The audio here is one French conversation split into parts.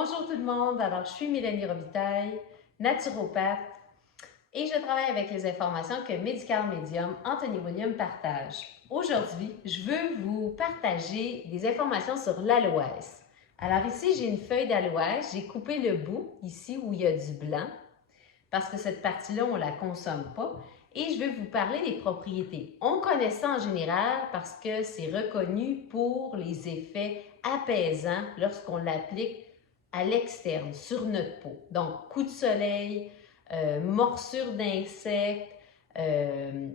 Bonjour tout le monde, alors je suis Mélanie Robitaille, naturopathe et je travaille avec les informations que Medical Medium Anthony William partage. Aujourd'hui, je veux vous partager des informations sur l'aloès. Alors ici, j'ai une feuille d'aloès, j'ai coupé le bout ici où il y a du blanc parce que cette partie-là, on ne la consomme pas. Et je vais vous parler des propriétés. On connaît ça en général parce que c'est reconnu pour les effets apaisants lorsqu'on l'applique à l'externe, sur notre peau. Donc, coup de soleil, morsure d'insectes,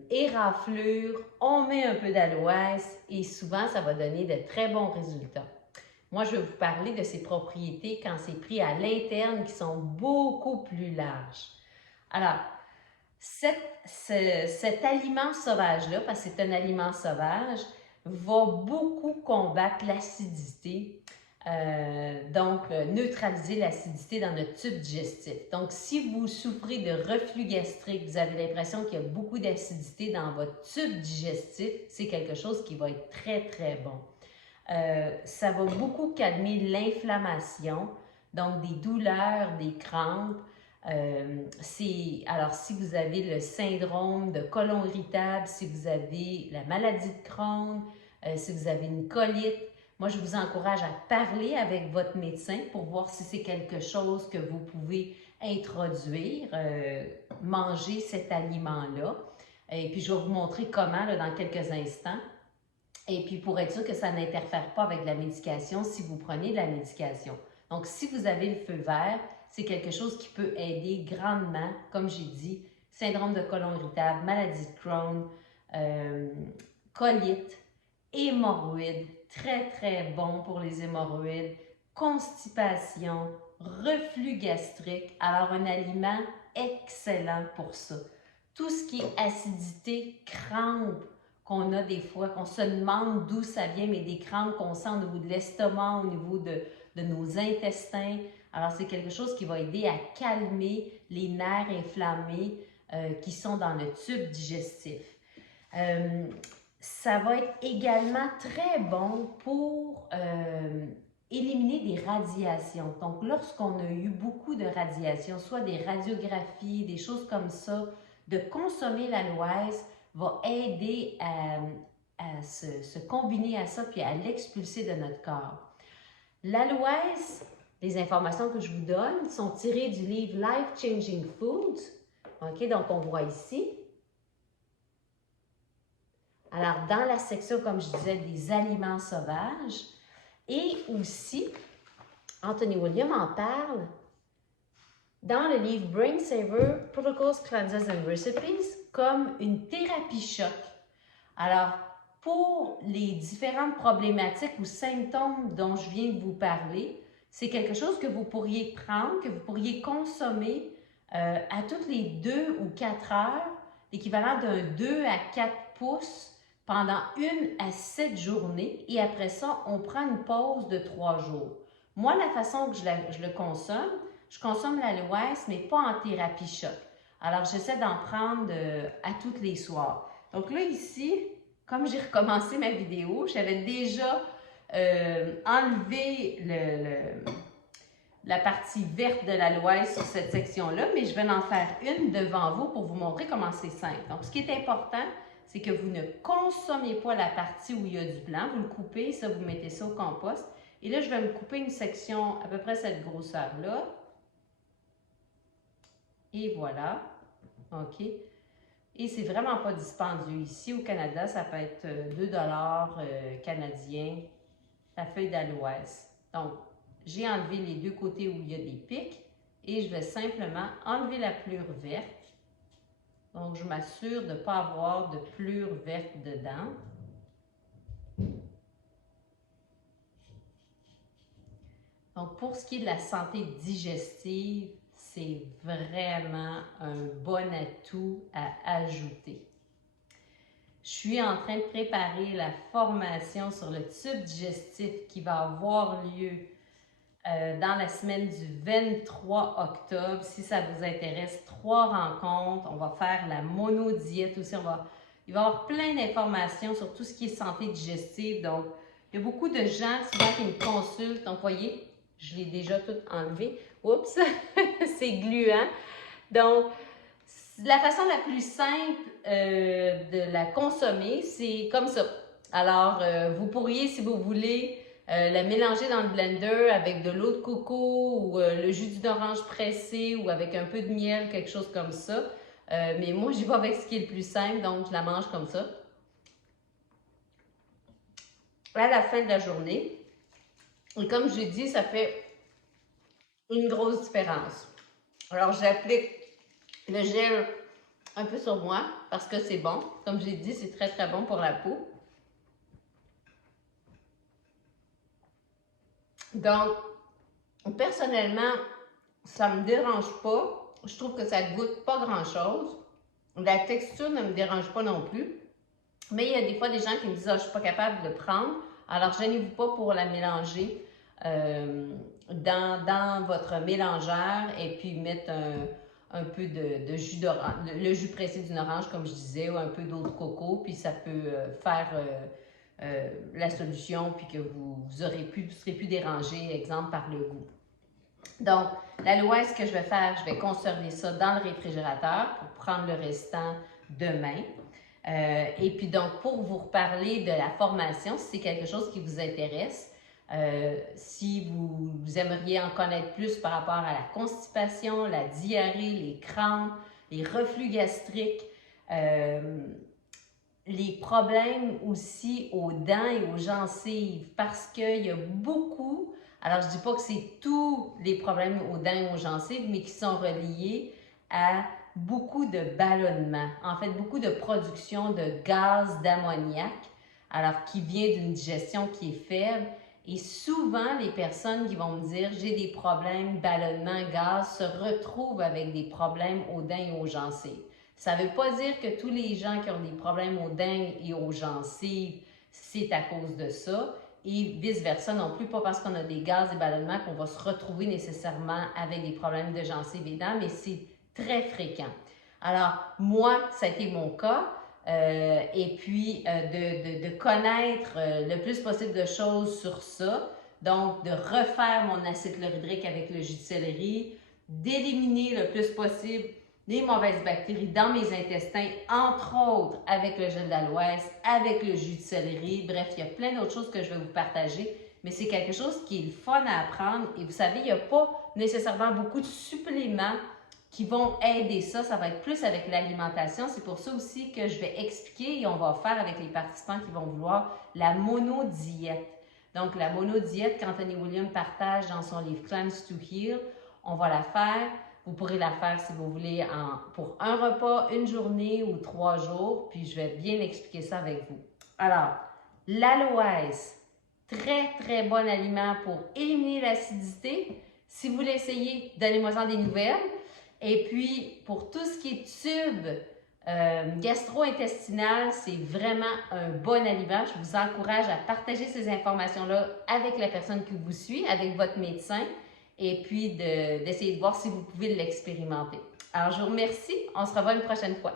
éraflure, on met un peu d'aloès et souvent, ça va donner de très bons résultats. Moi, je vais vous parler de ces propriétés quand c'est pris à l'interne qui sont beaucoup plus larges. Alors, cet aliment sauvage-là, parce que c'est un aliment sauvage, va beaucoup combattre l'acidité, neutraliser l'acidité dans notre tube digestif. Donc, si vous souffrez de reflux gastrique, vous avez l'impression qu'il y a beaucoup d'acidité dans votre tube digestif, c'est quelque chose qui va être très, très bon. Ça va beaucoup calmer l'inflammation, donc des douleurs, des crampes. Alors, si vous avez le syndrome de côlon irritable, si vous avez la maladie de Crohn, si vous avez une colite, moi, je vous encourage à parler avec votre médecin pour voir si c'est quelque chose que vous pouvez introduire, manger cet aliment-là. Et puis, je vais vous montrer comment là, dans quelques instants. Et puis, pour être sûr que ça n'interfère pas avec la médication si vous prenez de la médication. Donc, si vous avez le feu vert, c'est quelque chose qui peut aider grandement, comme j'ai dit, syndrome de côlon irritable, maladie de Crohn, colite, hémorroïdes, très très bon pour les hémorroïdes, constipation, reflux gastrique. Alors, un aliment excellent pour ça. Tout ce qui est acidité, crampes, qu'on a des fois, qu'on se demande d'où ça vient, mais des crampes qu'on sent au niveau de l'estomac, au niveau de nos intestins. Alors, c'est quelque chose qui va aider à calmer les nerfs inflammés qui sont dans le tube digestif. Ça va être également très bon pour éliminer des radiations. Donc, lorsqu'on a eu beaucoup de radiations, soit des radiographies, des choses comme ça, de consommer l'aloès va aider à se combiner à ça puis à l'expulser de notre corps. L'aloès, les informations que je vous donne sont tirées du livre Life Changing Foods. OK, donc on voit ici. Alors, dans la section, comme je disais, des aliments sauvages, et aussi, Anthony William en parle dans le livre Brain Saver, Protocols, Cleanses and Recipes, comme une thérapie choc. Alors, pour les différentes problématiques ou symptômes dont je viens de vous parler, c'est quelque chose que vous pourriez prendre, que vous pourriez consommer à toutes les 2 ou 4 heures, l'équivalent d'un 2 à 4 pouces pendant 1 à 7 journées. Et après ça, on prend une pause de 3 jours. Moi, la façon que je le consomme, je consomme l'aloès, mais pas en thérapie choc. Alors, j'essaie d'en prendre à tous les soirs. Donc là, ici, comme j'ai recommencé ma vidéo, j'avais déjà enlevé la partie verte de l'aloès sur cette section-là, mais je vais en faire une devant vous pour vous montrer comment c'est simple. Donc, ce qui est important, c'est que vous ne consommez pas la partie où il y a du blanc. Vous le coupez, ça, vous mettez ça au compost. Et là, je vais me couper une section à peu près cette grosseur-là. Et voilà. OK. Et c'est vraiment pas dispendieux. Ici, au Canada, ça peut être 2 $ canadiens, la feuille d'aloès. Donc, j'ai enlevé les deux côtés où il y a des pics et je vais simplement enlever la pelure verte. Donc, je m'assure de ne pas avoir de pelure verte dedans. Donc, pour ce qui est de la santé digestive, c'est vraiment un bon atout à ajouter. Je suis en train de préparer la formation sur le tube digestif qui va avoir lieu dans la semaine du 23 octobre. Si ça vous intéresse, 3 rencontres. On va faire la monodiète aussi. Il va y avoir plein d'informations sur tout ce qui est santé digestive. Donc, il y a beaucoup de gens souvent qui me consultent. Donc, vous voyez, Je l'ai déjà tout enlevé. Oups, c'est gluant. Donc, la façon la plus simple de la consommer, c'est comme ça. Alors, vous pourriez, si vous voulez, la mélanger dans le blender avec de l'eau de coco ou le jus d'une orange pressé ou avec un peu de miel, quelque chose comme ça. Mais moi, j'y vais avec ce qui est le plus simple, donc je la mange comme ça. À la fin de la journée, et comme je l'ai dit, ça fait une grosse différence. Alors, j'applique le gel un peu sur moi parce que c'est bon. Comme j'ai dit, c'est très très bon pour la peau. Donc, personnellement, ça ne me dérange pas. Je trouve que ça goûte pas grand-chose. La texture ne me dérange pas non plus. Mais il y a des fois des gens qui me disent « Ah, je ne suis pas capable de le prendre. » Alors, gênez-vous pas pour la mélanger dans votre mélangeur et puis mettre un peu de jus d'orange, le jus pressé d'une orange, comme je disais, ou un peu d'eau de coco, puis ça peut faire la solution, puis que vous serez plus dérangé, exemple, par le goût. Donc, l'aloès, ce que je vais faire, je vais conserver ça dans le réfrigérateur pour prendre le restant demain. Et puis donc, pour vous reparler de la formation, si c'est quelque chose qui vous intéresse, si vous aimeriez en connaître plus par rapport à la constipation, la diarrhée, les crampes, les reflux gastriques, les problèmes aussi aux dents et aux gencives, parce qu'il y a beaucoup, alors je ne dis pas que c'est tous les problèmes aux dents et aux gencives, mais qui sont reliés à beaucoup de ballonnement, en fait beaucoup de production de gaz d'ammoniac, alors qui vient d'une digestion qui est faible. Et souvent, les personnes qui vont me dire « j'ai des problèmes, ballonnement, gaz », se retrouvent avec des problèmes aux dents et aux gencives. Ça ne veut pas dire que tous les gens qui ont des problèmes aux dents et aux gencives, c'est à cause de ça. Et vice-versa non plus, pas parce qu'on a des gaz et ballonnements qu'on va se retrouver nécessairement avec des problèmes de gencives et dents, mais c'est très fréquent. Alors, moi, ça a été mon cas. Et puis, de connaître le plus possible de choses sur ça. Donc, de refaire mon acide chlorhydrique avec le jus de céleri, d'éliminer le plus possible les mauvaises bactéries dans mes intestins, entre autres avec le gel d'aloès, avec le jus de céleri. Bref, il y a plein d'autres choses que je vais vous partager, mais c'est quelque chose qui est le fun à apprendre. Et vous savez, il n'y a pas nécessairement beaucoup de suppléments qui vont aider ça. Ça va être plus avec l'alimentation. C'est pour ça aussi que je vais expliquer et on va faire avec les participants qui vont vouloir la monodiète. Donc, la monodiète qu'Anthony Williams partage dans son livre Cleanse to Heal, on va la faire. Vous pourrez la faire si vous voulez pour un repas, une journée ou 3 jours, puis je vais bien expliquer ça avec vous. Alors, l'aloès, très très bon aliment pour éliminer l'acidité. Si vous l'essayez, donnez-moi-en des nouvelles. Et puis, pour tout ce qui est tube gastro-intestinal, c'est vraiment un bon aliment. Je vous encourage à partager ces informations-là avec la personne qui vous suit, avec votre médecin, et puis d'essayer de voir si vous pouvez l'expérimenter. Alors, je vous remercie. On se revoit une prochaine fois.